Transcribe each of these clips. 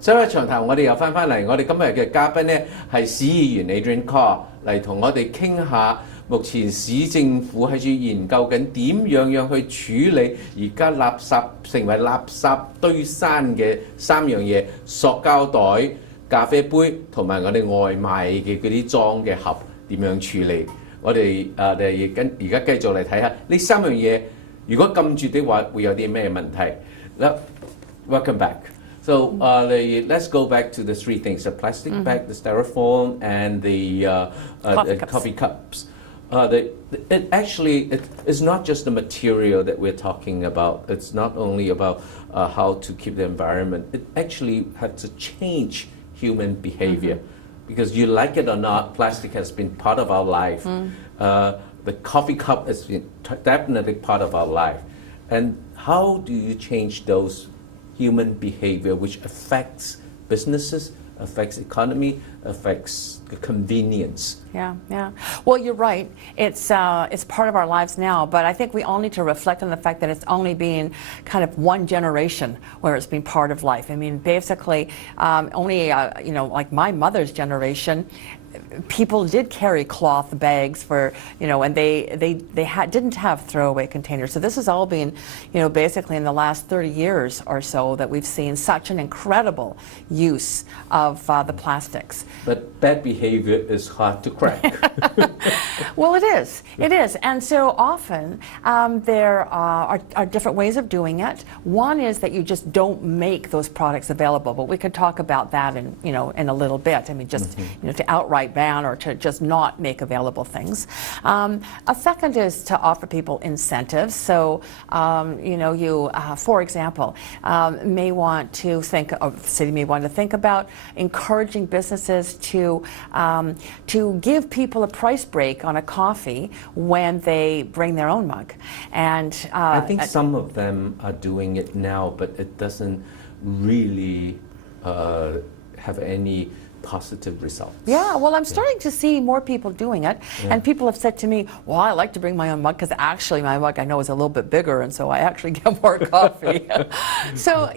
週一長談，我哋又翻嚟，我哋今日嘅嘉賓呢係市議員 Adriane Carr 嚟同我哋傾下目前市政府喺度研究緊點樣去處理而家垃圾成為垃圾堆山嘅三樣嘢：塑膠袋、咖啡杯同埋我哋外賣嘅嗰啲裝嘅盒點樣處理？我哋而家繼續嚟睇下呢三樣嘢，如果禁住的話，會有啲咩問題？Welcome back. So let's go back to the three things: the plastic bag, the styrofoam, and the coffee cups. It actually is not just the material that we're talking about. It's not only about how to keep the environment. It actually has to change human behavior. Because you like it or not, plastic has been part of our life. The coffee cup has been definitely part of our life. And how do you change those human behavior which affects businesses, affects economy, affects the convenience? Yeah. Well, you're right. It's part of our lives now, but I think we all need to reflect on the fact that it's only been kind of one generation where it's been part of life. I mean, basically, only like my mother's generation, people did carry cloth bags for, and they didn't have throwaway containers. So this has all been, basically in the last 30 years or so that we've seen such an incredible use of the plastics. But bad behavior is hard to crack. Well, it is. And so often there are different ways of doing it. One is that you just don't make those products available, but we could talk about that in a little bit. I mean, just to outright ban or to just not make available things. A second is to offer people incentives. So, you, for example, may want to think, or the city may want to think about encouraging businesses to give people a price break on a coffee when they bring their own mug. And I think some of them are doing it now, but it doesn't really have any positive results. Yeah, well, I'm starting to see more people doing it, and people have said to me, well, I like to bring my own mug because actually my mug I know is a little bit bigger, and so I actually get more coffee. So,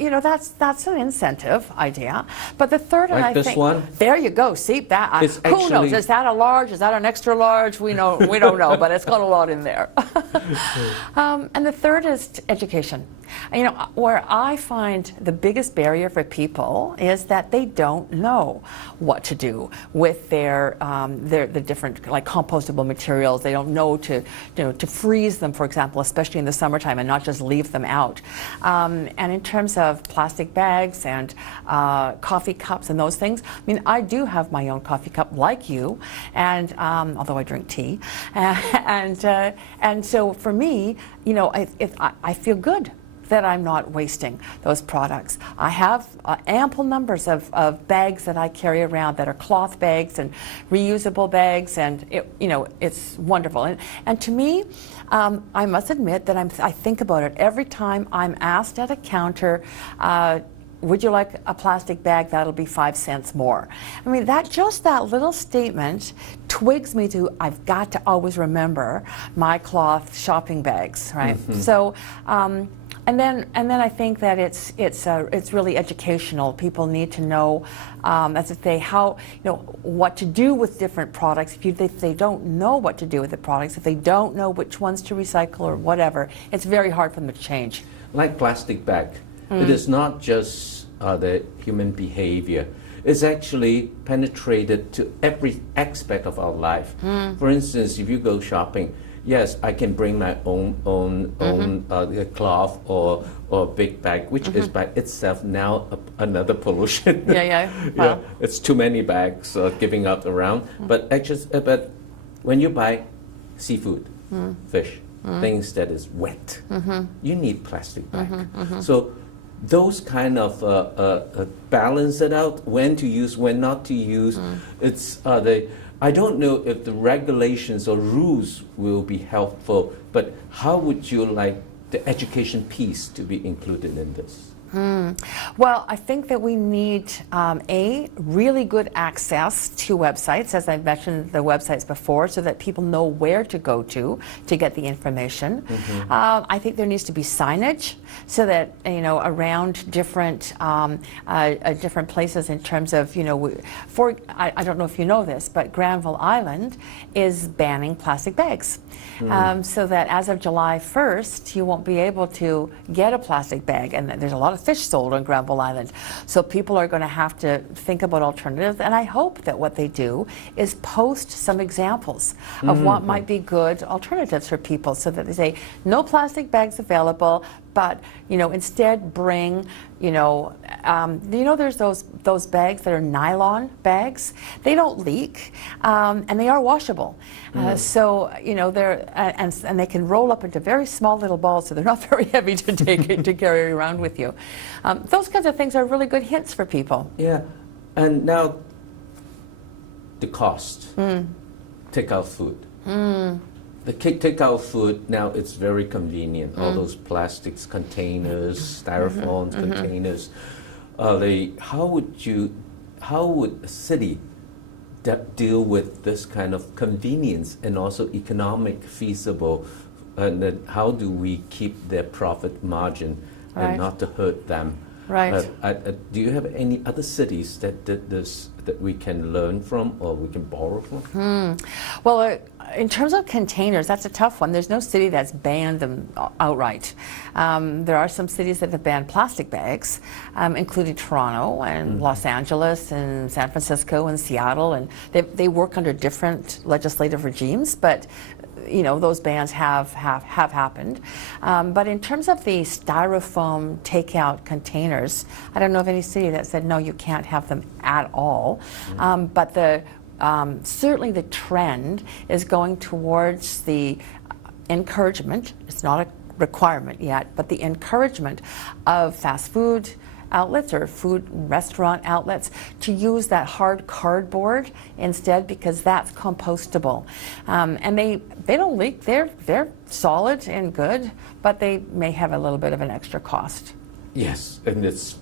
that's an incentive idea. But the third, like and I this think, one? there you go. See that? It's who knows? Is that a large? Is that an extra large? We don't know, but it's got a lot in there. And the third is education. Where I find the biggest barrier for people is that they don't know what to do with the different like compostable materials. They don't know to freeze them, for example, especially in the summertime, and not just leave them out. And in terms of plastic bags and coffee cups and those things, I mean, I do have my own coffee cup like you, and although I drink tea, and so for me, I feel good that I'm not wasting those products. I have ample numbers of bags that I carry around that are cloth bags and reusable bags, and it's wonderful. And to me, I must admit that I think about it every time I'm asked at a counter, would you like a plastic bag? That'll be 5 cents more. I mean, that little statement twigs me to, I've got to always remember my cloth shopping bags, right? So. And then I think that it's really educational. People need to know, as I say, what to do with different products. If they don't know what to do with the products, if they don't know which ones to recycle or whatever, it's very hard for them to change. Like plastic bag, it is not just the human behavior. It's actually penetrated to every aspect of our life. For instance, if you go shopping, yes, I can bring my own cloth or big bag, which is by itself now another pollution. Yeah. It's too many bags giving up around. But when you buy seafood, fish, things that is wet, you need plastic bag. So those kind of balance it out, when to use, when not to use. It's I don't know if the regulations or rules will be helpful, but how would you like the education piece to be included in this? Well, I think that we need really good access to websites, as I mentioned the websites before, so that people know where to go to get the information. I think there needs to be signage so that around different different places in terms of I don't know if you know this, but Granville Island is banning plastic bags, so that as of July 1st, you won't be able to get a plastic bag, and there's a lot of fish sold on Granville Island. So people are going to have to think about alternatives, and I hope that what they do is post some examples of what might be good alternatives for people, so that they say no plastic bags available, but instead bring there's those bags that are nylon bags. They don't leak, and they are washable. So they're and they can roll up into very small little balls, so they're not very heavy to take to carry around with you. Those kinds of things are really good hints for people. Yeah, and now the cost. Takeout food. The takeout food now, it's very convenient. All those plastics containers, styrofoam containers. How would a city deal with this kind of convenience and also economic feasible? And then how do we keep their profit margin and not to hurt them? Right. Do you have any other cities that did this that we can learn from or we can borrow from? Well, in terms of containers, that's a tough one. There's no city that's banned them outright. There are some cities that have banned plastic bags, including Toronto and Los Angeles and San Francisco and Seattle, and they work under different legislative regimes, but those bans have happened. But in terms of the styrofoam takeout containers, I don't know of any city that said, no, you can't have them at all. But certainly the trend is going towards the encouragement, it's not a requirement yet, but the encouragement of fast food outlets or food restaurant outlets to use that hard cardboard instead, because that's compostable, and they don't leak. They're solid and good, but they may have a little bit of an extra cost. Yes, and it's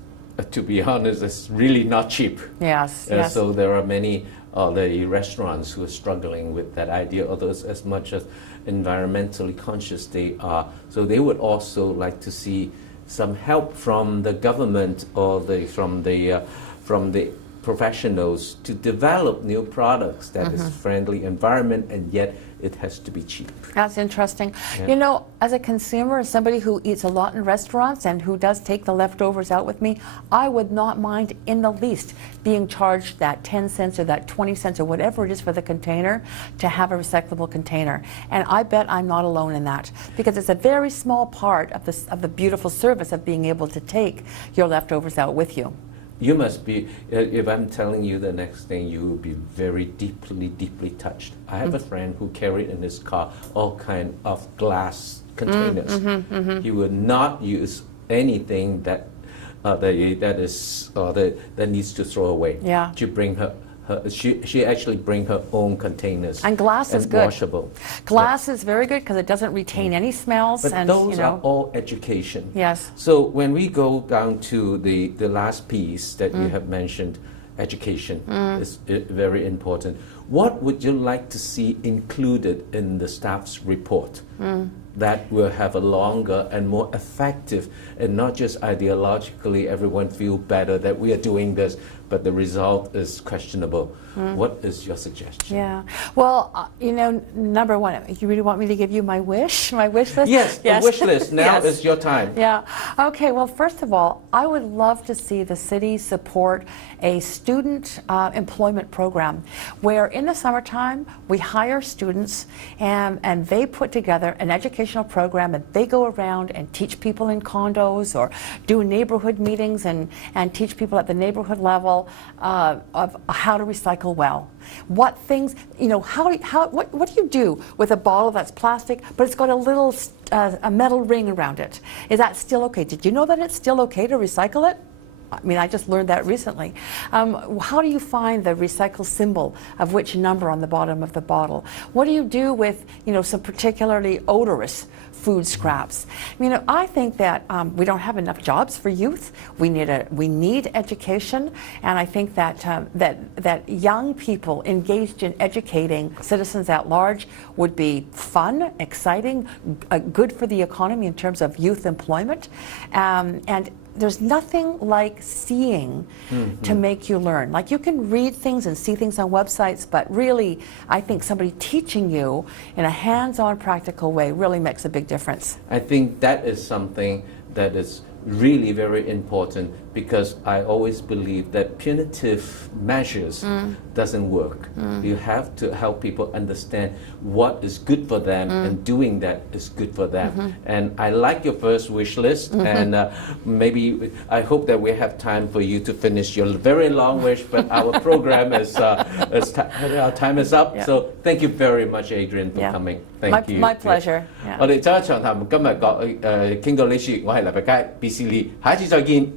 to be honest, it's really not cheap. Yes. So there are many the restaurants who are struggling with that idea, although as much as environmentally conscious they are, so they would also like to see some help from the government or from the professionals to develop new products that is friendly environment, and yet it has to be cheap. That's interesting. Yeah. As a consumer, as somebody who eats a lot in restaurants and who does take the leftovers out with me, I would not mind in the least being charged that 10 cents or that 20 cents or whatever it is for the container to have a recyclable container. And I bet I'm not alone in that, because it's a very small part of the beautiful service of being able to take your leftovers out with you. You must be, if I'm telling you the next thing, you will be very deeply, deeply touched. I have a friend who carried in his car all kind of glass containers. He would not use anything that needs to throw away. Yeah. To bring her she actually bring her own containers. And glass is good. Washable. Glass is very good because it doesn't retain any smells. But and those are all education. Yes. So when we go down to the last piece that you have mentioned, education is very important. What would you like to see included in the staff's report that will have a longer and more effective, and not just ideologically everyone feel better that we are doing this, but the result is questionable? What is your suggestion? Yeah. Well, number one, you really want me to give you my wish list? Yes, the wish list. Now Yes. is your time. Yeah. Okay, well, first of all, I would love to see the city support a student employment program where in the summertime we hire students and they put together an educational program, and they go around and teach people in condos or do neighborhood meetings and teach people at the neighborhood level of how to recycle well. What things, what do you do with a bottle that's plastic, but it's got a little a metal ring around it? Is that still okay? Did you know that it's still okay to recycle it? I mean, I just learned that recently. How do you find the recycle symbol of which number on the bottom of the bottle? What do you do with, some particularly odorous food scraps? I think that we don't have enough jobs for youth. We need education, and I think that that young people engaged in educating citizens at large would be fun, exciting, good for the economy in terms of youth employment, and there's nothing like seeing to make you learn. Like, you can read things and see things on websites, but really, I think somebody teaching you in a hands-on, practical way really makes a big difference. I think that is something that is really very important, because I always believe that punitive measures doesn't work. You have to help people understand what is good for them, and doing that is good for them. And I like your first wish list, and maybe I hope that we have time for you to finish your very long wish, but our program our time is up. Yeah. So thank you very much, Adriane, for coming. Thank you. My pleasure. Yeah. 我哋周一長談今日傾到呢處，我係黎伯佳，BC Lee，下一次再見。